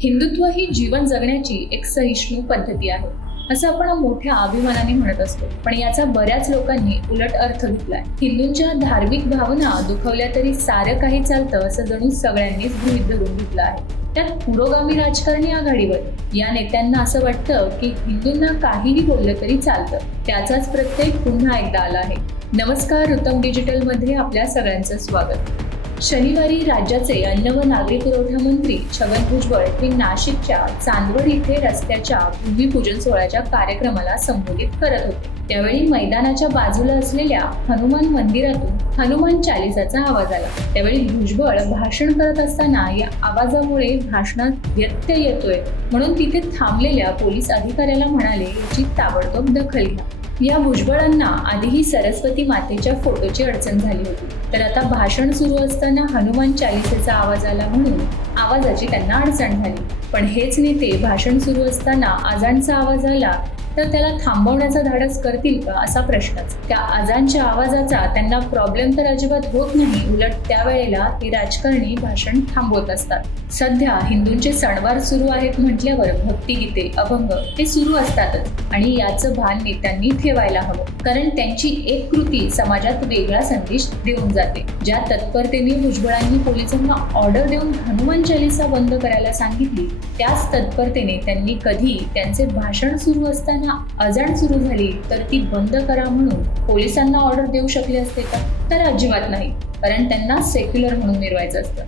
हिंदुत्व ही जीवन जगण्याची एक सहिष्णू पद्धती आहे असं आपण मोठ्या अभिमानाने म्हणत असतो. पण याचा बऱ्याच लोकांनी उलट अर्थ घेतलाय. हिंदूंच्या धार्मिक भावना दुखवल्या तरी सारं काही चालतं असं जणू सगळ्यांनीच गृहित धरून घेतलं आहे. त्यात पुरोगामी राजकारणी आघाडीवर या नेत्यांना असं वाटतं की हिंदूंना काहीही बोललं तरी चालतं. त्याचाच प्रत्येक पुन्हा एकदा आला आहे. नमस्कार उत्तम डिजिटलमध्ये आपल्या सगळ्यांचं स्वागत. शनिवारी राज्याचे अन्न व नागरी पुरवठा मंत्री छगन भुजबळ हे नाशिकच्या चांदवड इथे रस्त्याच्या भूमिपूजन सोहळ्याच्या कार्यक्रमाला संबोधित करत होते. त्यावेळी मैदानाच्या बाजूला असलेल्या हनुमान मंदिरातून हनुमान चालिसाचा आवाज आला. त्यावेळी भुजबळ भाषण करत असताना या आवाजामुळे भाषणात व्यत्यय येतोय. म्हणून तिथे थांबलेल्या पोलीस अधिकाऱ्याला म्हणाले याची ताबडतोब दखल घ्या. या भुजबळांना आधीही सरस्वती मातेच्या फोटोची अडचण झाली होती. तर आता भाषण सुरू असताना हनुमान चालिसेचा आवाज आला म्हणून आवाजाची त्यांना अडचण झाली. पण हेच नेते भाषण सुरू असताना आजांचा आवाज आला तर त्याला थांबवण्याचा धाडस करतील का असा प्रश्नच. त्या आजांच्या आवाजाचा त्यांना प्रॉब्लेम तर अजिबात होत नाही उलट त्यावेळेला हे राजकारणी भाषण थांबवत असतात. सध्या हिंदूंचे सणवार सुरू आहेत म्हटल्यावर भक्तिगीते अभंग हे सुरू असतातच आणि याचं भान नेत्यांनी ठेवायला हवं. कारण त्यांची एक कृती समाजात वेगळा संदेश देऊन जाते. ज्या तत्परतेने भुजबळांनी पोलिसांना ऑर्डर देऊन हनुमान चालिसा बंद करायला सांगितली त्याच तत्परतेने त्यांनी कधी त्यांचे भाषण सुरू असताना अजाण सुरू झाली तर ती बंद करा म्हणून पोलिसांना ऑर्डर देऊ शकले असते का? तर अजिबात नाही कारण त्यांना सेक्युलर म्हणून मिरवायचं असतं.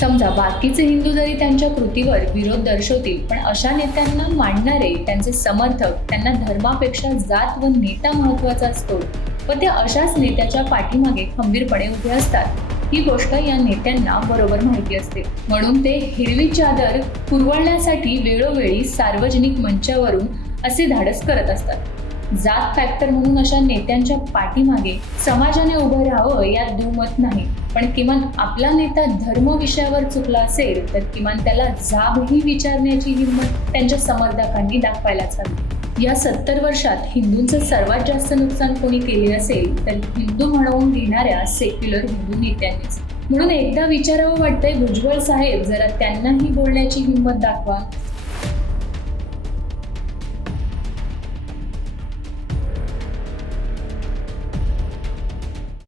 समजा बाकीचे हिंदू जरी त्यांच्या कृतीवर विरोध दर्शवतील पण अशा नेत्यांना मांडणारे त्यांचे समर्थक त्यांना धर्मापेक्षा जात व नेता महत्त्वाचा असतो. व ते अशाच नेत्याच्या पाठीमागे खंबीरपणे उभे असतात. ही गोष्ट या नेत्यांना बरोबर माहिती असते. म्हणून ते हिरवी चादर पुरवण्यासाठी वेळोवेळी सार्वजनिक मंचावरून असे धाडस करत असतात. जात फॅक्टर म्हणून अशा नेत्यांच्या पाठीमागे समाजाने उभं राहावं यात दुमत नाही. पण किमान आपला नेता धर्म विषयावर चुकला असेल तर किमान त्याला जाबही विचारण्याची हिंमत त्यांच्या समर्थकांनी दाखवायलाच हवी. या सत्तर वर्षात हिंदूंचं सर्वात जास्त नुकसान कोणी केले असेल तर हिंदू म्हणवून घेणाऱ्या सेक्युलर हिंदू नेत्यांनीच. म्हणून एकदा विचारावं वाटतंय भुजबळ साहेब जरा त्यांनाही बोलण्याची हिंमत दाखवा.